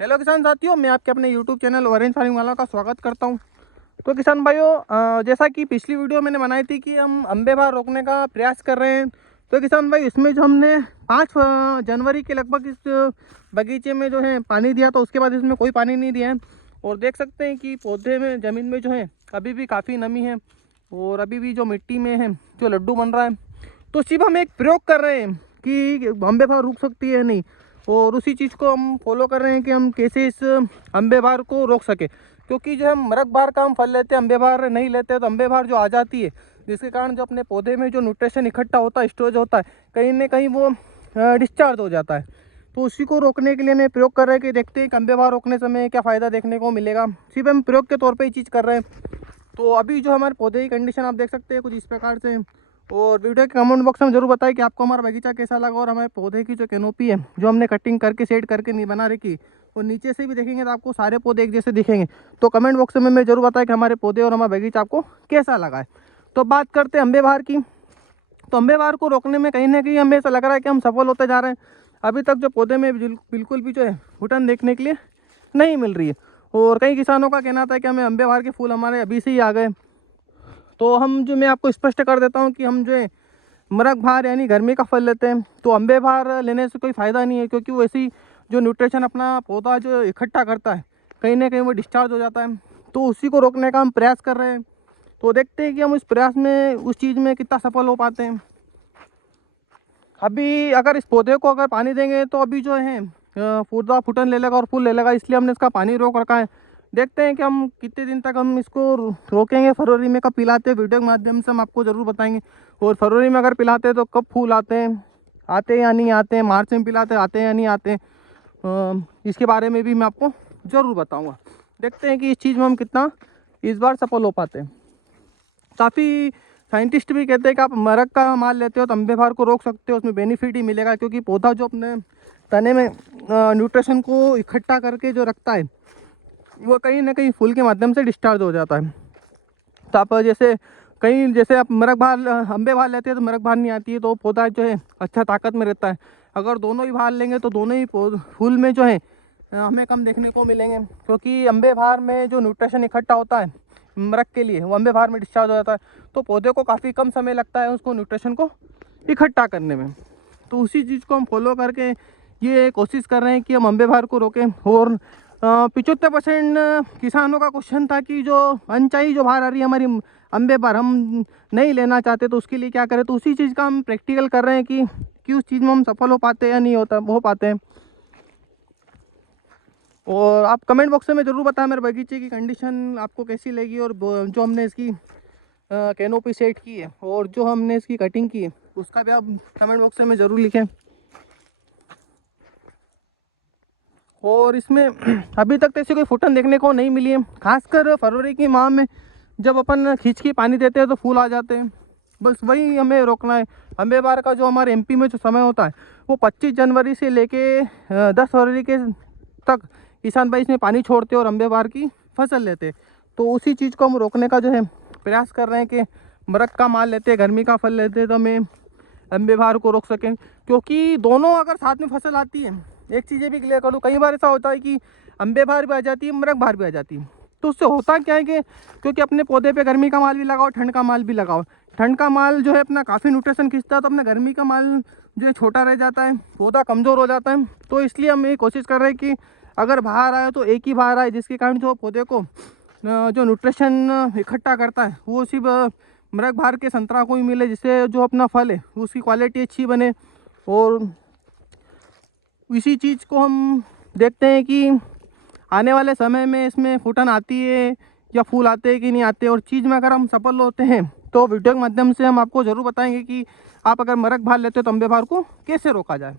Hello किसान साथियों, मैं आपके अपने यूट्यूब चैनल ऑरेंज फार्मिंग वाला का स्वागत करता हूं। तो किसान भाइयों, जैसा कि पिछली वीडियो मैंने बनाई थी कि हम अम्बे बार रोकने का प्रयास कर रहे हैं। तो किसान भाई, इसमें जो हमने 5 जनवरी के लगभग इस बगीचे में जो है पानी दिया, तो उसके बाद इसमें कोई पानी नहीं दिया है। और देख सकते हैं कि पौधे में ज़मीन में जो है अभी भी काफ़ी नमी है और अभी भी जो मिट्टी में है जो लड्डू बन रहा है। तो सिर्फ हम एक प्रयोग कर रहे हैं कि अम्बे बार रुक सकती है नहीं, और उसी चीज़ को हम फॉलो कर रहे हैं कि हम कैसे इस अम्बे बार को रोक सके। क्योंकि जो हम मरक बार का हम फल लेते हैं, अम्बे बार नहीं लेते, तो अम्बे बार जो आ जाती है, जिसके कारण जो अपने पौधे में जो न्यूट्रिशन इकट्ठा होता है, स्टोरेज होता है, कहीं ना कहीं वो डिस्चार्ज हो जाता है। तो उसी को रोकने के लिए मैं प्रयोग कर रहे हैं कि देखते हैं कि अम्बे बार रोकने समय क्या फ़ायदा देखने को मिलेगा। सिर्फ हम प्रयोग के तौर पर ही चीज़ कर रहे हैं। तो अभी जो हमारे पौधे की कंडीशन आप देख सकते हैं कुछ इस प्रकार से। और वीडियो के कमेंट बॉक्स में जरूर बताएं कि आपको हमारा बगीचा कैसा लगा, और हमारे पौधे की जो कैनोपी है जो हमने कटिंग करके सेट करके नहीं बना रखी, और नीचे से भी देखेंगे तो आपको सारे पौधे एक जैसे दिखेंगे। तो कमेंट बॉक्स में मैं जरूर बताएं कि हमारे पौधे और हमारा बगीचा आपको कैसा लगा है। तो बात करते हैं अम्बे बहार की। तो अम्बे बहार को रोकने में कहीं ना कहीं हमें ऐसा लग रहा है कि हम सफल होते जा रहे हैं। अभी तक जो पौधे में बिल्कुल भी जो है घुटन देखने के लिए नहीं मिल रही है। और कई किसानों का कहना था कि हमें अम्बे बहार के फूल हमारे अभी से ही आ गए। तो हम जो, मैं आपको स्पष्ट कर देता हूँ कि हम जो है मरक बहार यानी गर्मी का फल लेते हैं, तो अम्बे बहार लेने से कोई फ़ायदा नहीं है। क्योंकि वो ऐसी जो न्यूट्रिशन अपना पौधा जो इकट्ठा करता है, कहीं ना कहीं वो डिस्चार्ज हो जाता है। तो उसी को रोकने का हम प्रयास कर रहे हैं। तो देखते हैं कि हम इस प्रयास में, उस चीज़ में कितना सफल हो पाते हैं। अभी अगर इस पौधे को अगर पानी देंगे तो अभी जो है पौधा फुटन ले लेगा और फूल ले लेगा, इसलिए हमने इसका पानी रोक रखा है। देखते हैं कि हम कितने दिन तक हम इसको रोकेंगे। फरवरी में कब पिलाते हैं, वीडियो के माध्यम से हम आपको ज़रूर बताएंगे। और फरवरी में अगर पिलाते हैं तो कब फूल आते हैं या नहीं आते हैं, मार्च में पिलाते आते हैं या नहीं आते हैं, इसके बारे में भी मैं आपको ज़रूर बताऊँगा। देखते हैं कि इस चीज़ में हम कितना इस बार सफल हो पाते हैं। काफ़ी साइंटिस्ट भी कहते हैं कि आप मरक का माल लेते हो तो अम्बे बहार को रोक सकते हो, उसमें बेनिफिट ही मिलेगा। क्योंकि पौधा जो अपने तने में न्यूट्रिशन को इकट्ठा करके जो रखता है, वो कहीं ना कहीं फूल के माध्यम से डिस्चार्ज हो जाता है। तो आप जैसे आप मरक बहार अम्बे बहार लेते हैं तो मरक बहार नहीं आती है, तो पौधा जो है अच्छा ताकत में रहता है। अगर दोनों ही बहार लेंगे तो दोनों ही फूल में जो है हमें कम देखने को मिलेंगे। क्योंकि अम्बे बहार में जो न्यूट्रिशन इकट्ठा होता है मरक के लिए, वो अम्बे बहार में डिस्चार्ज हो जाता है। तो पौधे को काफ़ी कम समय लगता है उसको न्यूट्रिशन को इकट्ठा करने में। तो उसी चीज़ को हम फॉलो करके ये कोशिश कर रहे हैं कि हम अम्बे बहार को रोकें। और 75% किसानों का क्वेश्चन था कि जो अनचाही जो बहार आ रही है हमारी अम्बे बहार, हम नहीं लेना चाहते, तो उसके लिए क्या करें। तो उसी चीज़ का हम प्रैक्टिकल कर रहे हैं कि उस चीज़ में हम सफल हो पाते हैं या नहीं हो पाते हैं। और आप कमेंट बॉक्स में ज़रूर बताएं मेरे बगीचे की कंडीशन आपको कैसी लगी, और जो हमने इसकी कैनोपी सेट की है और जो हमने इसकी कटिंग की है, उसका भी आप कमेंट बॉक्स में ज़रूर लिखें। और इसमें अभी तक तो ऐसी कोई फुटन देखने को नहीं मिली है। खासकर फरवरी की माह में जब अपन खींच के पानी देते हैं तो फूल आ जाते हैं। बस वही हमें रोकना है। अम्बे बहार का जो हमारे एमपी में जो समय होता है, वो 25 जनवरी से लेके 10 फरवरी के तक किसान भाई इसमें पानी छोड़ते और अम्बे बहार की फसल लेते। तो उसी चीज़ को हम रोकने का जो है प्रयास कर रहे हैं कि मरक का माल लेते, गर्मी का फल लेते, तो हमें अम्बे बहार को रोक सकें। क्योंकि दोनों अगर साथ में फसल आती है, एक चीज़ें भी क्लियर करूँ, कई बार ऐसा होता है कि अम्बे बहार भी आ जाती है, मरक बहार भी आ जाती है। तो उससे होता क्या है कि क्योंकि अपने पौधे पे गर्मी का माल भी लगाओ, ठंड का माल भी लगाओ। ठंड का माल जो है अपना काफ़ी न्यूट्रिशन खींचता है, तो अपना गर्मी का माल जो है छोटा रह जाता है, पौधा कमज़ोर हो जाता है। तो इसलिए हम ये कोशिश कर रहे हैं कि अगर बाहर आए तो एक ही बाहर आए, जिसके कारण जो पौधे को जो न्यूट्रिशन इकट्ठा करता है वो सिर्फ मरक बहार के संतरा को ही मिले, जिससे जो अपना फल है उसकी क्वालिटी अच्छी बने। और इसी चीज़ को हम देखते हैं कि आने वाले समय में इसमें फूटन आती है या फूल आते हैं कि नहीं आते। और चीज़ में अगर हम सफल होते हैं तो वीडियो के माध्यम से हम आपको ज़रूर बताएंगे कि आप अगर मरक बहार लेते हो तो अम्बे बहार को कैसे रोका जाए।